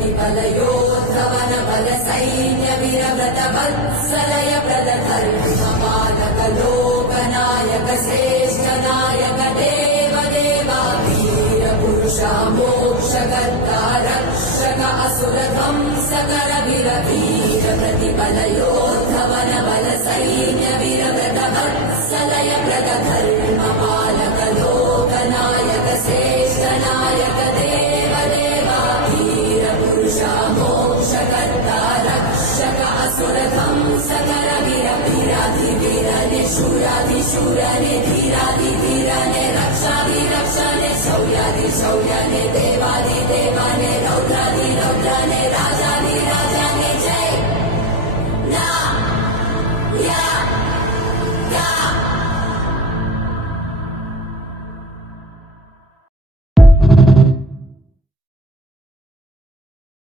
प्रतिबलयोद्धवन बल सैन्य वीरव्रत वत्सलय प्रदधर्म पालक लोकनायक श्रेष्ठ नायक देव देवा वीर पुरुषा मोक्षकर्ता रक्षक असुर ध्वंसकर वीर प्रतिबलयोद्धवन बल सैन्य वीरव्रत वत्सलय प्रदधर्म पालक लोकनायक श्रेष्ठ नायक देव देवा वीर पुरुषा मोक्षकर्ता रक्षक असुर ध्वंसकर वीराधिवीर निशूराधिशूर निधीराधि